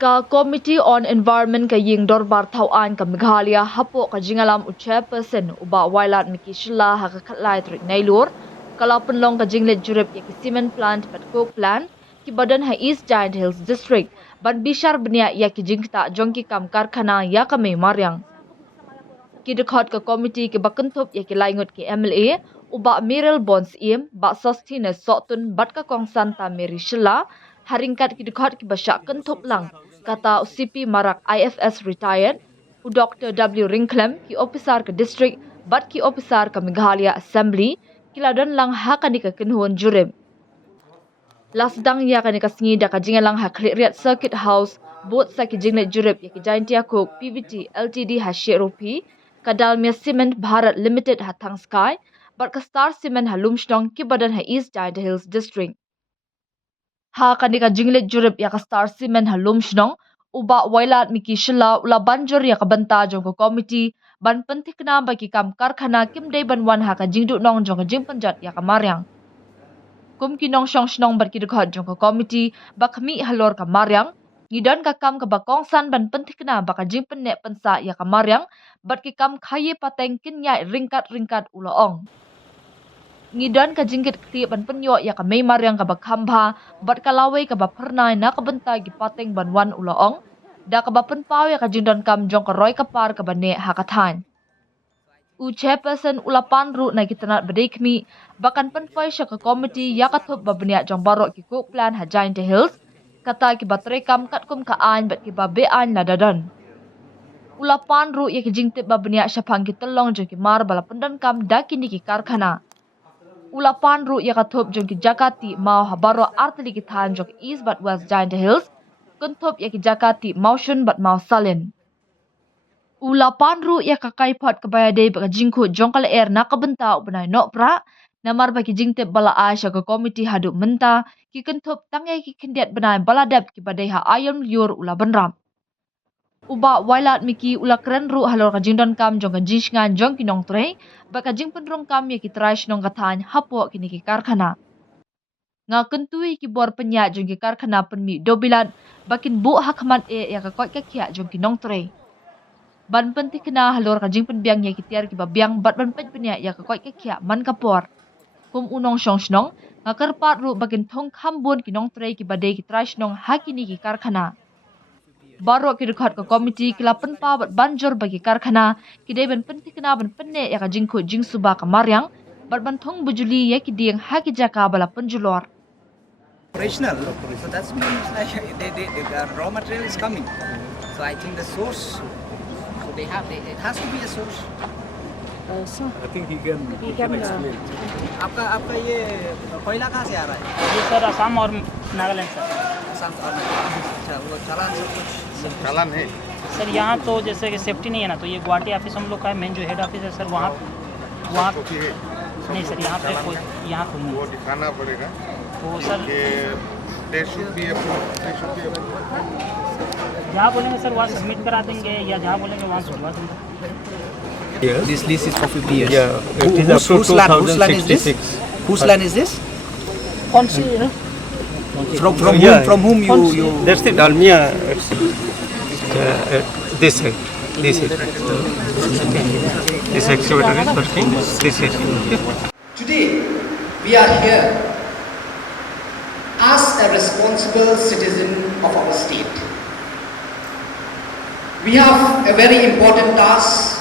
Ka Committee on Environment ka ying dorbar tauan ka Meghalaya hapo ka jingalam u chairperson uba wailat miki Syllad ha ka khatlai trik nailur kala penlong ka jinglet jurep ya ki cement plant pat coke plant ki badan ha East Giant Hills District ban bishar benia ya ki jingktah jongki kam karkhana ya ka mariang ki dekhot ka committee ki bakentup ya ki laingut ki MLA uba Mirel Bons im ba Sostinus Sotun bat ka kongsan ta Mary Syllad haringkat ki dekhot ki basyak kentup lang kata UCP Marak IFS retired u Dr. W. Rinklem ki officer ke district bat ki officer ke Meghalaya Assembly kiladon lang hakani ka kenhuan jurem. Lasdang ya kani ka singi da ka jingalang ha Riat Circuit House bot sa ki jinglet jurep ya ki Jaintia Cook PVT LTD ha Sheropi kadalmia Cement Bharat Limited ha Thang Sky bat ka Star Cement ha Lumshnong ki badan ha East Giant Hills District. Ha kani ka jinglet jurep ya ka Star Cement ha Lumshnong uba wailat miki Syllad ula banjur ya ka banta jong ka committee ban penting kena bagi kam karkhana kim dei ban wan ha ka jingdu nong jong ka jing penjat ya ka mariang kum kinong shong shnong bat ki dekhot jong ka committee ba khami halor ka mariang ngidon ka kam ka bakongsan ban penting kena ba ka jing pennek pensa ya ka mariang bat ki kam khaye pateng kin nyai ringkat ula ong ngidon ka jingkit kli ban penyo ya ka mei mariang ka bakhamba bat ka lawai ka ba pernai na ka benta gi pateng ban wan ula ong da ka ba penpau ya ka jingdon kam jong ka roi ka par ka bane ha ka than u chairperson ulapan ru na kitanat bedekmi bakan penpoi sya ka committee ya ka thup ba bania jong barok ki cook plan ha Giant Hills kata ki batre kam kat kum ka an bat ki ba be an la dadan ulapan ru ya ki jingtip ba bania syapang ki telong jong ki mar bala pendan kam da kini ki karkhana ulapan ru ya ka thup jong ki jakati mau ha baro artli ki than jong East but West Giant Hills kuntup ya ki jakati mau shun bat mau salin ulapan ru ya ka kai pot ka bayade ba jingkhu jongkal air na ka benta ubnai no pra namar ba ki jingtip bala aisha ka committee hadu menta ki kuntup tangai ki kindiat benai bala dap ki badai ha ayam liur ula benram uba wailat miki ula keren ru halor ka jingdon kam jong ka jingshgan jong ki nong tre ba ka jing penrong kam ya ki trash nong ka than hapo kini ki karkhana nga kentui ki bor penya jong ki karkhana penmi dewbilat bakin bu hakman ya ka koi ka khia jong ki nong tre ban penti kena halor ka jing penbiang ya ki tiar ki babiang bat ban pet penya ya ka koi ka khia man ka por kum unong shong shnong nga karpat ru bakin thong khambun ki nong tre ki badai ki trash nong hakini ki karkhana Baro ki dekhot ka committee kila penpa bat banjur bagi karkhana ki dei ban penting kena ban penne ya ka jingkhu jingsuba ka mariang bat ban thong bujuli ya ki dieng ha ki jaka bala penjulor operational. So that's means like the raw material is coming. So I think the source. So they have. It has to be a source. So I think he can explain. आपका ये कोयला कहाँ से आ रहा है? ये sir Assam और Nagaland sir Assam और अच्छा वो चालान सब कुछ चालान है सर यहाँ तो जैसे कि सेफ्टी नहीं है ना तो ये गुवाहाटी ऑफिस हम लोग का है मेन जो हेड ऑफिस है सर वहाँ कॉपी है नहीं सर यहाँ पे कोई यहाँ तो नहीं वो दिखाना पड़ेगा तो सर कि they should be approved. जहाँ बोलेंगे सर वहाँ सबमिट करा देंगे या जहाँ बोलेंगे वहाँ भिजवा देंगे Yes. This list is for 50 years. Yeah, it is up to Whose land is this? 2066. Whose land is this? कौन सी है From whom you That's the Dalmia. This side. This excavator is working. This is. Today, we are here as a responsible citizen of our state. We have a very important task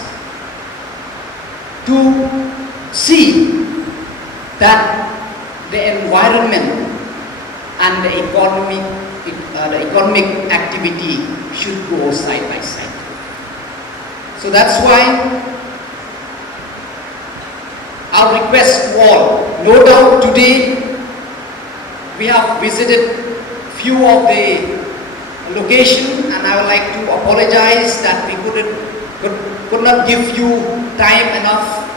to see that the environment and the economic activity should go side by side. So that's why our request to all, no doubt today we have visited few of the location and I would like to apologize that we could not give you time enough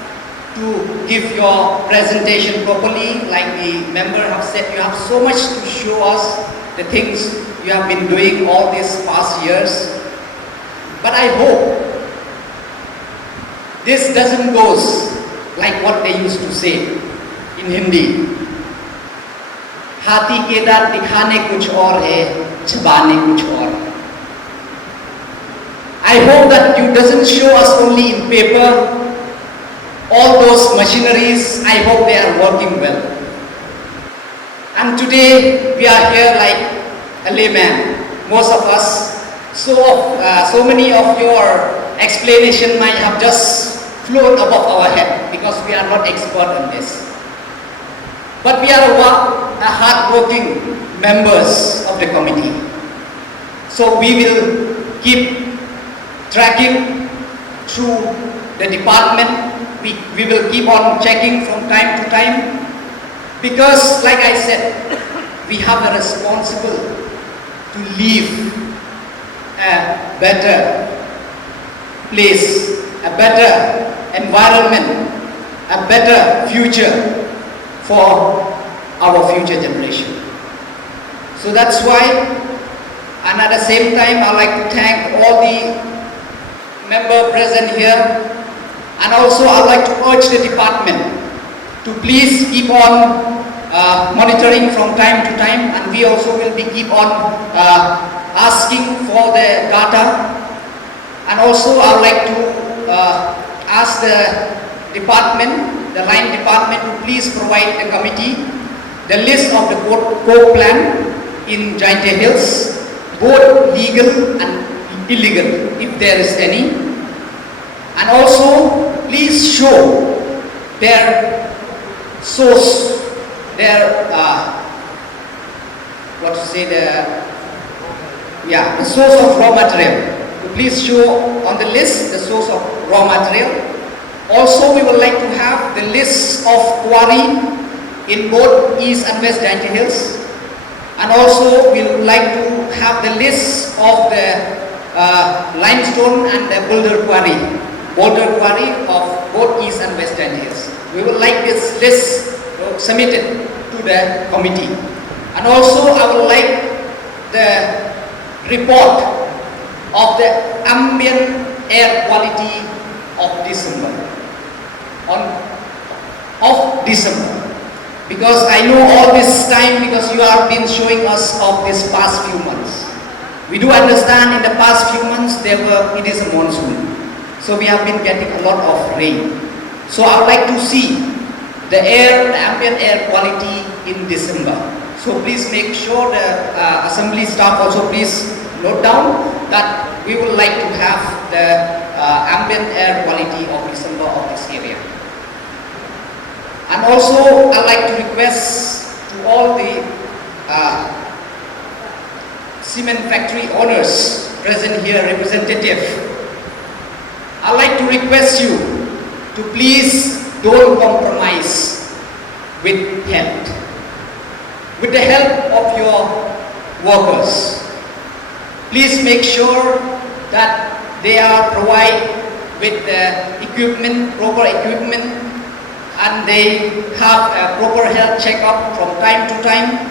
to give your presentation properly. Like the member have said, you have so much to show us the things you have been doing all these past years. But I hope this doesn't goes like what they used to say in Hindi. हाथी के दांत दिखाने कुछ और है, चबाने कुछ और. I hope that you doesn't show us only in paper. All those machineries, I hope they are working well. And today we are here like a layman, most of us. So many of your explanation might have just flown above our head because we are not expert on this. But we are a hard-working members of the committee. So we will keep tracking through the department. We will keep on checking from time to time because, like I said, we have a responsibility to leave a better place, a better environment, a better future for our future generation. So that's why, and at the same time, I'd like to thank all the members present here. And also, I'd like to urge the department to please keep on monitoring from time to time, and we also will be keep on asking for the data. And also, I'd like to ask the department, the line department, to please provide the committee the list of the coke plant in Jingkhein Hills, both legal and illegal, if there is any. And also, please show their source, their the source of raw material. So please show on the list the source of raw material. Also, we would like to have the list of quarry in both East and West Jingkhein Hills. And also, we would like to have the list of the limestone and the boulder quarry of both East and West Jingkhein Hills. We would like this list submitted to the committee. And also, I would like the report of the ambient air quality of December. Because I know all this time, because you have been showing us of this past few months. We do understand in the past few months it is a monsoon. So we have been getting a lot of rain. So I would like to see the ambient air quality in December. So please make sure the assembly staff also please note down that we would like to have the ambient air quality of December of this area. And also I'd like to request to all the cement factory owners present here, representative, I'd like to request you to please don't compromise with health. With the help of your workers, please make sure that they are provided with the equipment, proper equipment, and they have a proper health checkup from time to time,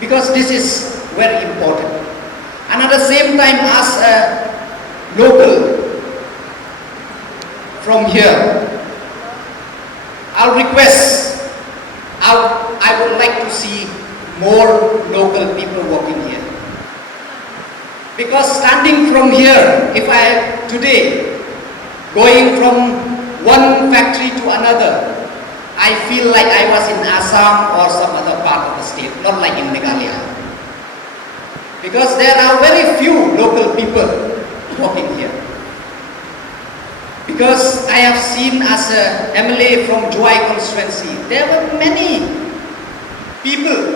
because this is very important. And at the same time, as a local from here, I'll request, I would like to see more local people working here. Because standing from here, if I today going from one factory to another, I feel like I was in Assam or some other part of the state, not like in Meghalaya. Because there are very few local people working here. Because I have seen as a MLA from Joy constituency, there were many people,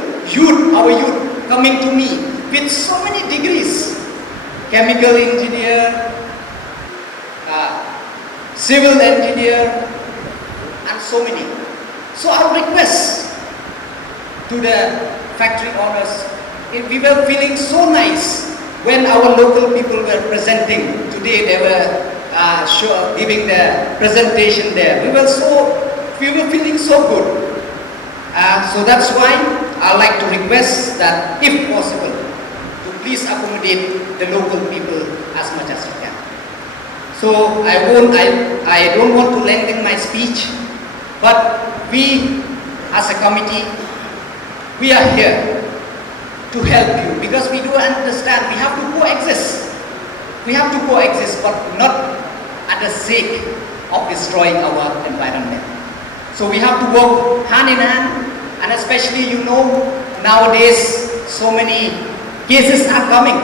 our youth, coming to me with so many degrees. Chemical engineer, civil engineer, and so many. So I request to the factory owners, we were feeling so nice when our local people were presenting. Today they were giving the presentation there. We were feeling so good. So that's why I like to request that, if possible, to please accommodate the local people as much as you can. So I don't want to lengthen my speech, but we as a committee, we are here to help you, because we do understand we have to coexist. We have to coexist, but not at the sake of destroying our environment. So we have to work hand in hand, and especially, nowadays so many cases are coming.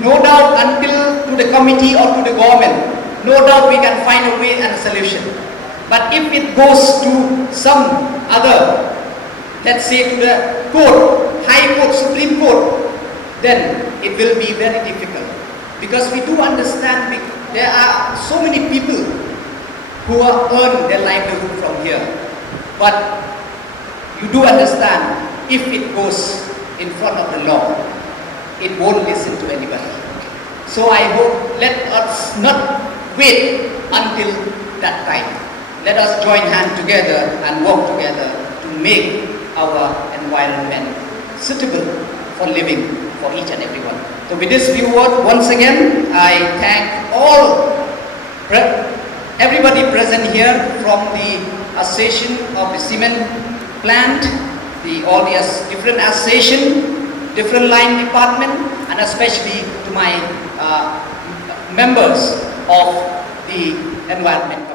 No doubt until to the committee or to the government, no doubt we can find a way and a solution. But if it goes to some other, let's say to the court, High Court, Supreme Court, then it will be very difficult. Because we do understand there are so many people who are earning their livelihood from here. But you do understand, if it goes in front of the law, it won't listen to anybody. So I hope, let us not wait until that time. Let us join hands together and work together to make our environment suitable for living for each and everyone. So with this few words, once again, I thank everybody present here from the association of the cement plant, all the different association, different line department, and especially to my members of the Environment Comm.